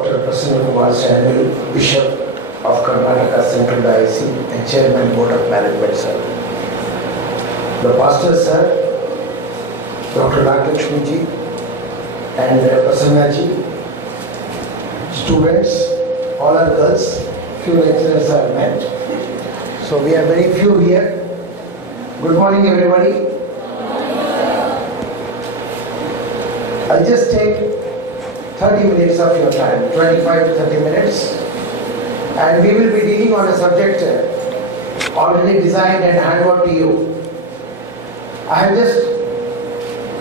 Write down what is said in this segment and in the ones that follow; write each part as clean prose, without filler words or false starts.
Dr. Prasanna Kumar Samuel, Bishop of Karnataka Central Diocese and Chairman Board of Management, sir. The pastor, sir, Dr. Lakshmi ji and Prasanna ji, students, all are girls, few lecturers are met. So we are very few here. Good morning, everybody. I'll just take 30 minutes of your time, 25 to 30 minutes, and we will be dealing on a subject already designed and handed over to you. I have just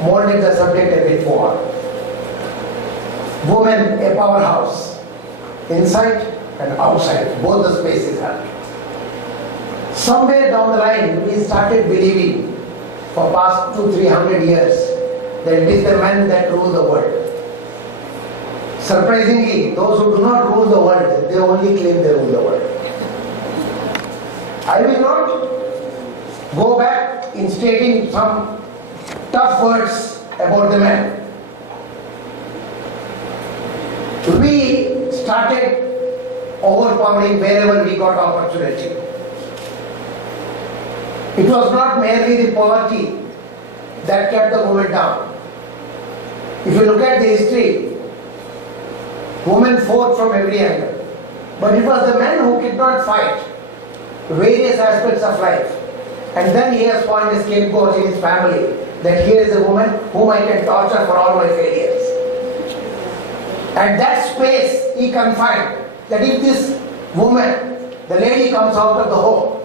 molded the subject a bit more. Women, a powerhouse, inside and outside, both the spaces are. Somewhere down the line, we started believing for past 200-300 years that it is the men that rule the world. Surprisingly, those who do not rule the world, they only claim they rule the world. I will not go back in stating some tough words about the men. We started overpowering wherever we got opportunity. It was not merely the poverty that kept the women down. If you look at the history, women fought from every angle. But it was the men who did not fight various aspects of life. And then he has found a scapegoat in his family, that here is a woman whom I can torture for all my failures. At that space he confined, that if this woman, the lady, comes out of the home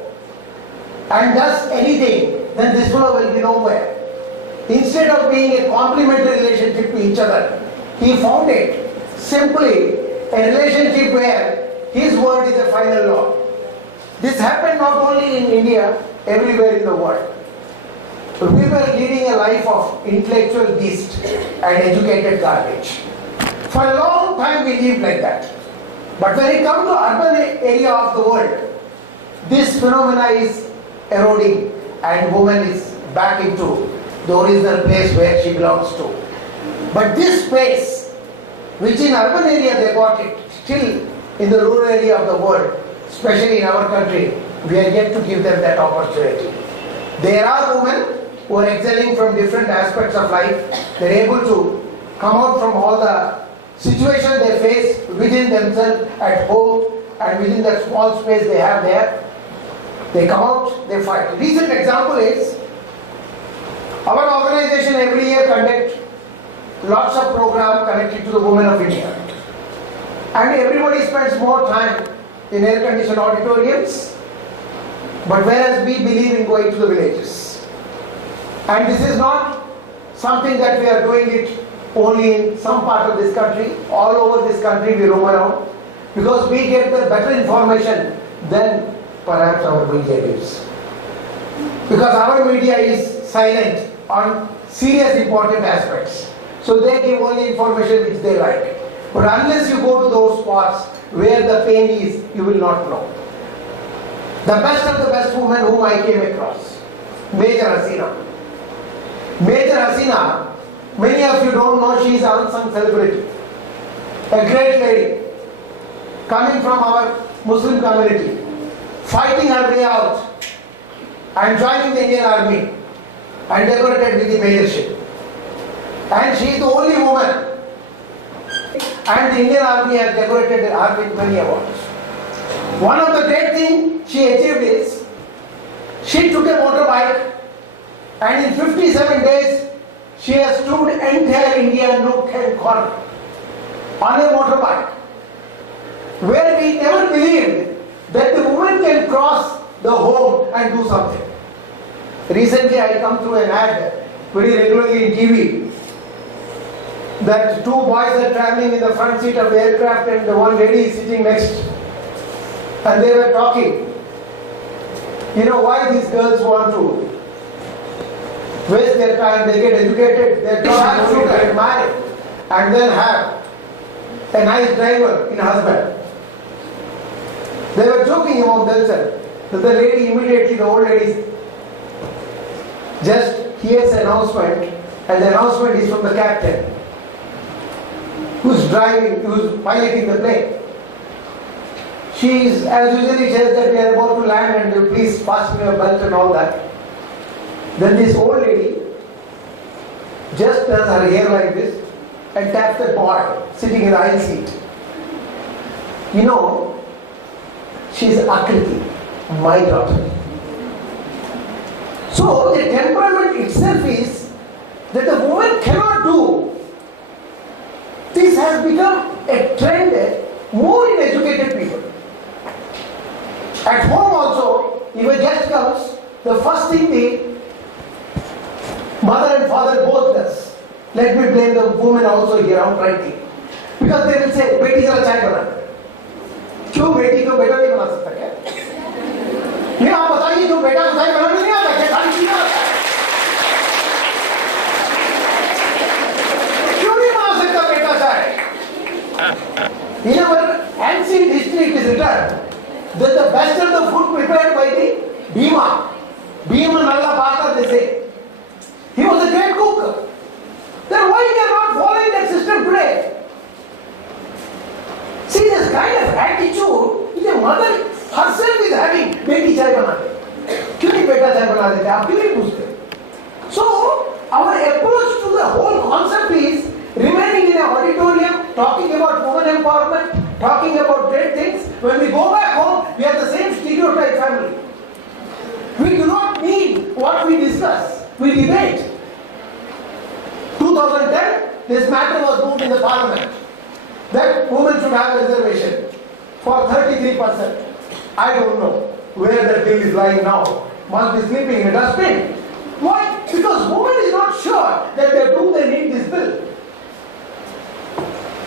and does anything, then this fellow will be nowhere. Instead of being a complementary relationship to each other, he found it simply a relationship where his word is the final law. This happened not only in India, everywhere in the world. So we were leading a life of intellectual beast and educated garbage. For a long time we lived like that. But when it comes to urban area of the world, this phenomena is eroding and woman is back into the original place where she belongs to. But this space, which in urban area they got it, still in the rural area of the world, especially in our country, we are yet to give them that opportunity. There are women who are excelling from different aspects of life. They are able to come out from all the situations they face within themselves at home and within that small space they have there. They come out, they fight. Recent example is, our organization every year conduct lots of programs connected to the women of India. And everybody spends more time in air-conditioned auditoriums, but whereas we believe in going to the villages. And this is not something that we are doing it only in some part of this country. All over this country we roam around, because we get the better information than perhaps our media gives. Because our media is silent on serious important aspects. So they give only information which they like. But unless you go to those spots where the pain is, you will not know. The best of the best woman whom I came across, Major Hasina. Major Hasina, many of you don't know, she is an unsung celebrity. A great lady, coming from our Muslim community, fighting her way out and joining the Indian Army and decorated with the majorship. And she is the only woman, and the Indian Army has decorated her with many awards. One of the great things she achieved is, she took a motorbike and in 57 days she has toured entire India nook and corner on a motorbike, where we never believed that the woman can cross the home and do something. Recently I come through an ad very regularly in TV that two boys are traveling in the front seat of the aircraft and the one lady is sitting next, and they were talking. You know why these girls want to waste their time? They get educated, they don't get married, and then have a nice driver in husband. They were joking among themselves. So the lady immediately, the old lady, just hears an announcement, and the announcement is from the captain. who's driving, who's piloting the plane. She is, as usually says that we are about to land and you please fasten your belt and all that. Then this old lady just does her hair like this and taps the boy sitting in the aisle seat. You know, she's Akriti, my daughter. So the temperament itself is that the woman cannot do. This has become a trend more in educated people. At home also, if a guest comes, the first thing the mother and father both does. Let me blame the woman also here, outrightly. Because they will say, बेटी जरा चाय बना दे. क्यों बेटी को बेटा नहीं बना सकता क्या? ये आप बताइए जो बेटा को चाय बनाने नहीं आता क्या? खाली पीना आता है. क्यों नहीं बना सकता बेटा चाय? In our ancient history it is written that the best of the food prepared by the Bhima. Bhima Nalla Bhata they say. He was a great cook. Then why we are not following that system today? See this kind of attitude which a mother herself is having. बेटी चाय बना दे. क्यों नहीं बेटा चाय बना देते? आप क्यों नहीं पूछते? So our approach to the whole concept is remaining in an auditorium, talking about women empowerment, talking about great things. When we go back home, we are the same stereotype family. We do not mean what we discuss. We debate. 2010, this matter was moved in the parliament that women should have reservation for 33%. I don't know where the bill is lying now. Must be sleeping in a dustbin. Why? Because woman is not sure that they need this bill.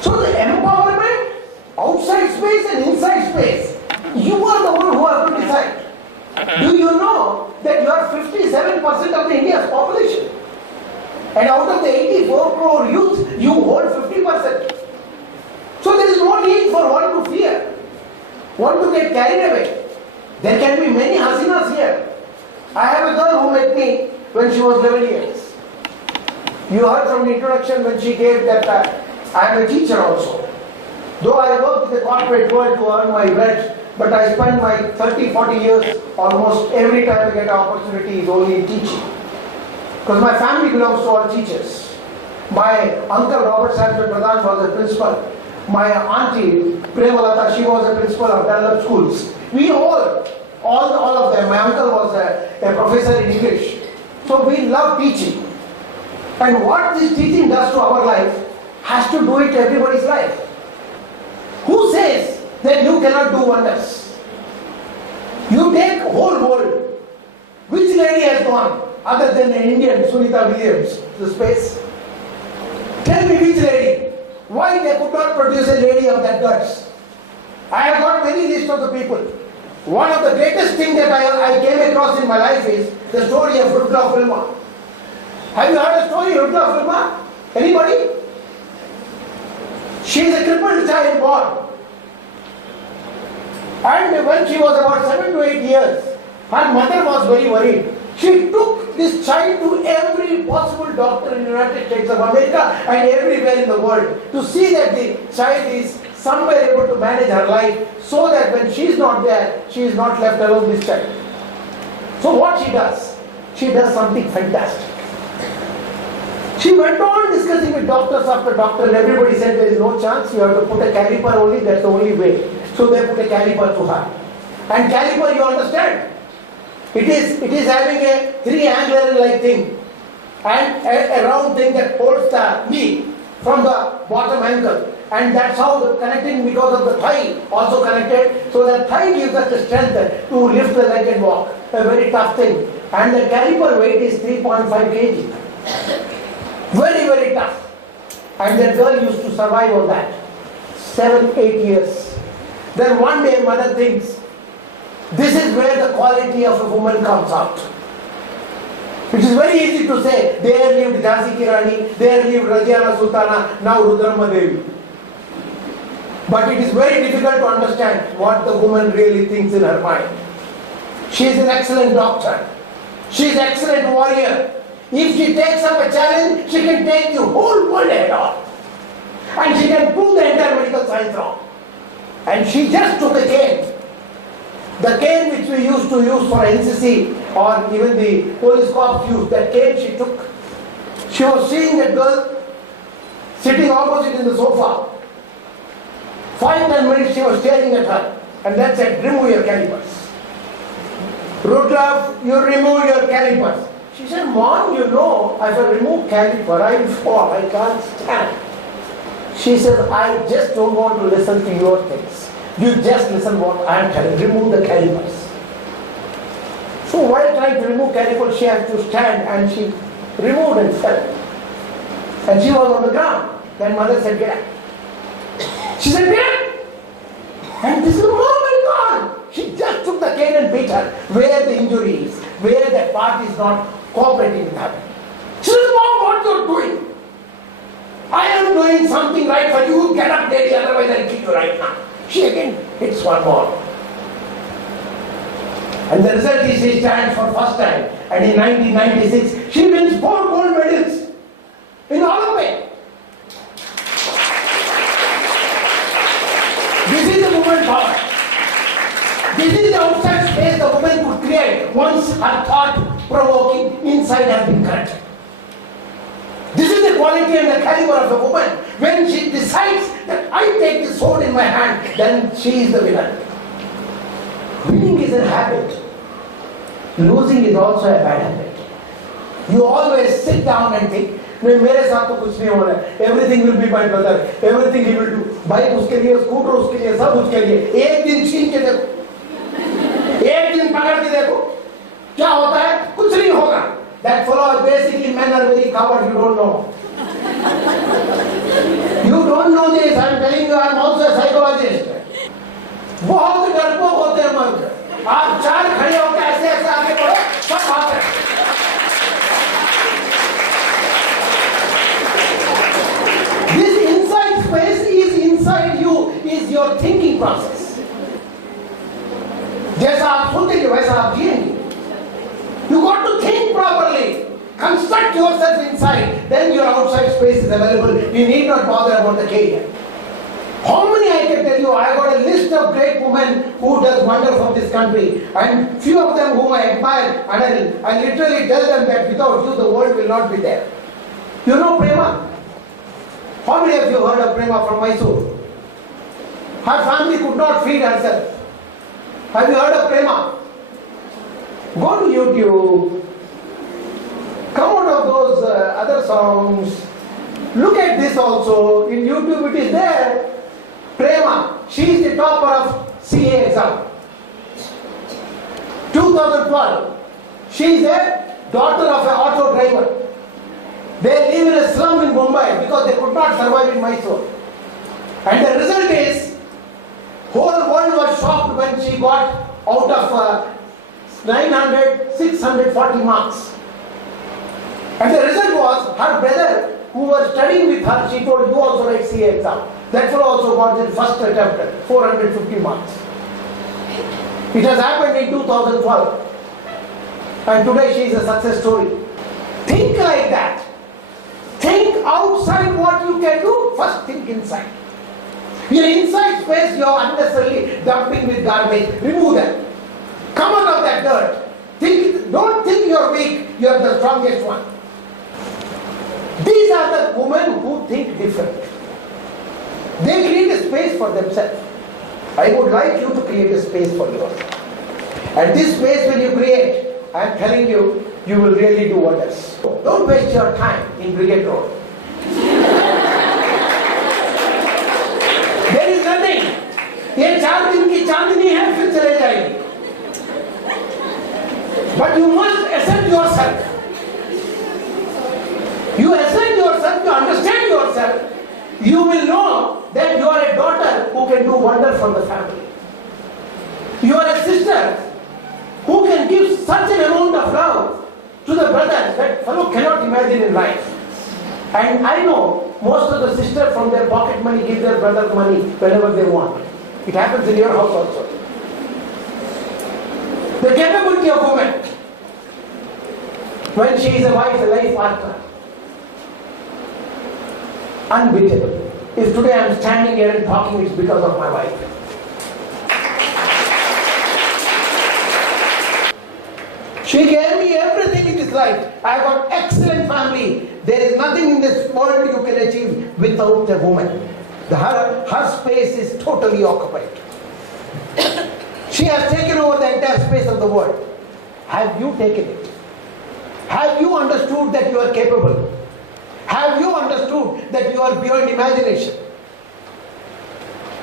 So the empowerment, outside space and inside space, you are the one who have to decide. Do you know that you are 57% of the India's population? And out of the 84 crore youth, you hold 50%. So there is no need for one to fear, one to get carried away. There can be many hasinas here. I have a girl who met me when she was 11 years. You heard from the introduction when she gave that I am a teacher also. Though I work in the corporate world to earn my bread, but I spend my 30-40 years almost every time I get an opportunity is only in teaching. Because my family belongs to all teachers. My uncle Robert Samuel Pradhan was a principal. My auntie Premalata, she was a principal of Dunlop schools. We all of them, my uncle was a professor in English. So we love teaching. And what this teaching does to our life has to do it to everybody's life. Who says that you cannot do wonders? You take whole world. Which lady has gone other than an Indian, Sunita Williams, to space? Tell me which lady. Why they could not produce a lady of that guts? I have got many lists of the people. One of the greatest things that I came across in my life is the story of Rudra Filma. Have you heard the story of Rudra Filma? Anybody? She is a crippled child born. And when she was about 7 to 8 years, her mother was very worried. She took this child to every possible doctor in the United States of America and everywhere in the world to see that the child is somewhere able to manage her life so that when she is not there, she is not left alone with this child. So what she does something fantastic. She went on discussing with doctors after doctor and everybody said there is no chance, you have to put a caliper only, that's the only way. So they put a caliper to her. And caliper, you understand, it is having a triangular like thing and a round thing that holds the knee from the bottom ankle. And that's how the connecting because of the thigh also connected. So the thigh gives us the strength to lift the leg and walk. A very tough thing. And the caliper weight is 3.5 kg. Very, very tough. And that girl used to survive on that. 7-8 years. Then one day mother thinks, this is where the quality of a woman comes out. It is very easy to say, there lived Jhansi Ki Rani, there lived Rajiana Sultana, now Rudramma Devi. But it is very difficult to understand what the woman really thinks in her mind. She is an excellent doctor. She is an excellent warrior. If she takes up a challenge, she can take the whole world head on. And she can prove the entire medical science wrong. And she just took a cane. The cane which we used to use for NCC or even the police corps use, that cane she took. She was seeing that girl sitting opposite in the sofa. 5-10 minutes she was staring at her and then said, remove your calipers. Rudra, you remove your calipers. She said, Mom, you know, if I remove caliper, I will fall, I can't stand. She said, I just don't want to listen to your things. You just listen what I am telling. Remove the calipers. So while trying to remove calipers, she had to stand and she removed and fell. And she was on the ground. Then mother said, get up. She said, get up. And this is the moment gone. She just took the cane and beat her. Where the injury is, where that part is not cooperating with her. She said, Mom, what you are doing? I am doing something right for you. Get up, lady, otherwise I will kill you right now. She again hits one more. And the result is she stands for first time. And in 1996, she wins 4 gold medals in Olympics. This is the woman power. This is the outside space the woman could create once her thought-provoking inside has been corrected. This is the quality and the caliber of the woman. When she decides that I take the sword in my hand, then she is the winner. Winning is a habit. Losing is also a bad habit. You always sit down and think, नहीं मेरे साथ तो कुछ नहीं हो रहा है, everything will be my brother, everything he will do. Bike उसके लिए, स्कूटर उसके लिए, सब उसके लिए. एक दिन छीन के देखो, एक दिन पकड़ के देखो, क्या होता है? कुछ नहीं होगा. That fellow, basically men are very coward, you don't know. You don't know this, I am telling you, I am also a psychologist. बहुत डरपोक होते हैं मर्द. आप 4 खड़े होकर ऐसे ऐसे आगे बढ़ो, सब बात है. This inside space is inside you, is your thinking process. जैसा आप सोचेंगे वैसा आप जिएंगे. You got to think properly. Construct yourself inside. Then your outside space is available. You need not bother about the career. How many I can tell you? I got a list of great women who does wonder for this country. And few of them whom I admire. And I literally tell them that without you the world will not be there. You know Prema? How many of you heard of Prema from Mysore? Her family could not feed herself. Have you heard of Prema? Go to YouTube, come out of those other songs, look at this also, in YouTube it is there. Prema, she is the topper of CA exam. 2012, she is a daughter of an auto driver. They live in a slum in Mumbai because they could not survive in Mysore. And the result is, whole world was shocked when she got out of 640 marks. And the result was, her brother who was studying with her, she told, you also write CA exam. That fellow also got the first attempt, 450 marks. It has happened in 2012. And today she is a success story. Think like that. Think outside what you can do, first think inside. Your inside space you are unnecessarily dumping with garbage, remove them. Come out of that dirt. Don't think you're weak, you're the strongest one. These are the women who think different. They create a space for themselves. I would like you to create a space for yourself. And this space when you create, I am telling you, you will really do wonders. Don't waste your time in Brigade Road. There is nothing. ये 4 दिन की चांदनी है, फिर चले जाएगी. But you must accept yourself. You accept yourself, you understand yourself. You will know that you are a daughter who can do wonder for the family. You are a sister who can give such an amount of love to the brother that fellow cannot imagine in life. And I know most of the sisters from their pocket money give their brother money whenever they want. It happens in your house also. The capability of woman, when she is a wife, a life partner, unbeatable. If today I am standing here and talking, it's because of my wife. She gave me everything in this life. I got excellent family. There is nothing in this world you can achieve without a woman. Her space is totally occupied. She has taken over the entire space of the world. Have you taken it? Have you understood that you are capable? Have you understood that you are beyond imagination?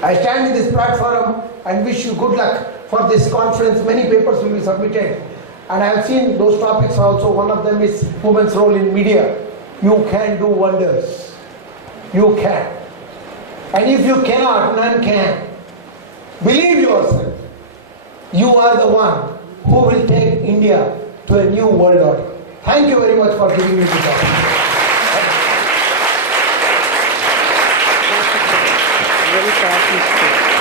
I stand in this platform and wish you good luck for this conference. Many papers will be submitted. And I have seen those topics also. One of them is women's role in media. You can do wonders. You can. And if you cannot, none can. Believe yourself. You are the one who will take India to a new world order. Thank you very much for giving me this opportunity. Very powerful.